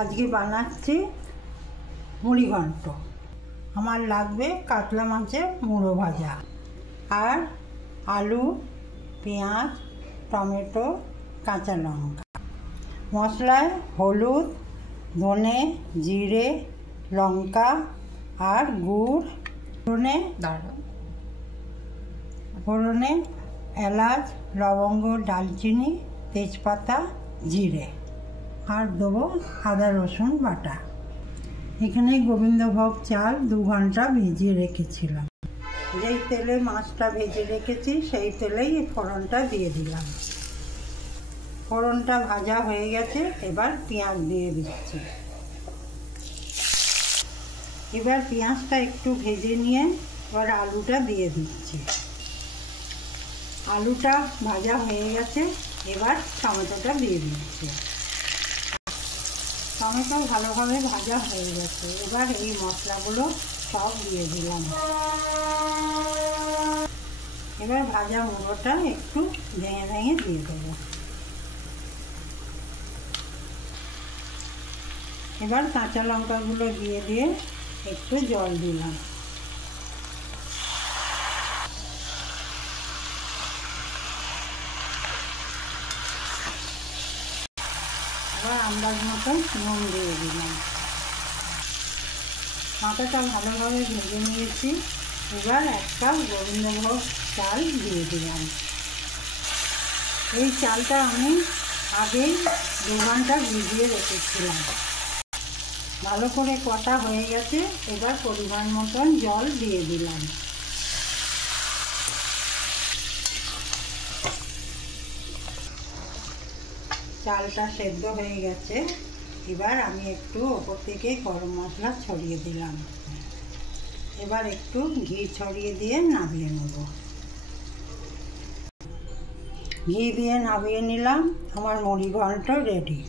আজকে বানাচ্ছি মুড়ি ঘন্ট। আমার লাগবে কাতলা মাছের মুড়ো ভাজা আর আলু, পেঁয়াজ, টমেটো, কাঁচা লঙ্কা। মশলায় হলুদ, ধনে, জিরে, লঙ্কা আর গুড়, ফোড়নে এলাচ, লবঙ্গ, দালচিনি, তেজপাতা, জিরে আর দেবো আদা রসুন বাটা। এখানে গোবিন্দভোগ চাল 2 ঘন্টা ভিজিয়ে রেখেছিলাম। যেই তেলে মাছটা ভেজে রেখেছি সেই তেলেই ফোড়নটা দিয়ে দিলাম। ফোড়নটা ভাজা হয়ে গেছে, এবার পেঁয়াজ দিয়ে দিচ্ছি। এবার পেঁয়াজটা একটু ভেজে নিয়ে এবার আলুটা দিয়ে দিচ্ছি। আলুটা ভাজা হয়ে গেছে, এবার টমেটোটা দিয়ে দিচ্ছি। টমেটো ভালোভাবে ভাজা হয়ে গেছে, এবার এই মশলাগুলো সব দিয়ে দিলাম। এবার ভাজা মুড়োটা একটু ভেঙে ভেঙে দিয়ে দেবো। এবার কাঁচা লঙ্কাগুলো দিয়ে একটু জল দিলাম। এবার আন্দাজ মতো নুন দিয়ে দিলাম। মাথাটা ভালোভাবে ভেজে নিয়েছি, এবার 1 কাপ গোবিন্দভোগ চাল দিয়ে দিলাম। এই চালটা আমি আগেই 2 ঘন্টা ভিজিয়ে রেখেছিলাম। ভালো করে কষা হয়ে গেছে, এবার পরিমাণ মতন জল দিয়ে দিলাম। চালটা সেদ্ধ হয়ে গেছে, এবার আমি একটু ওপর থেকে গরম মশলা ছড়িয়ে দিলাম। এবার একটু ঘি ছড়িয়ে দিয়ে নামিয়ে নেব। ঘি দিয়ে নামিয়ে নিলাম, আমার মুড়ি ঘন্ট রেডি।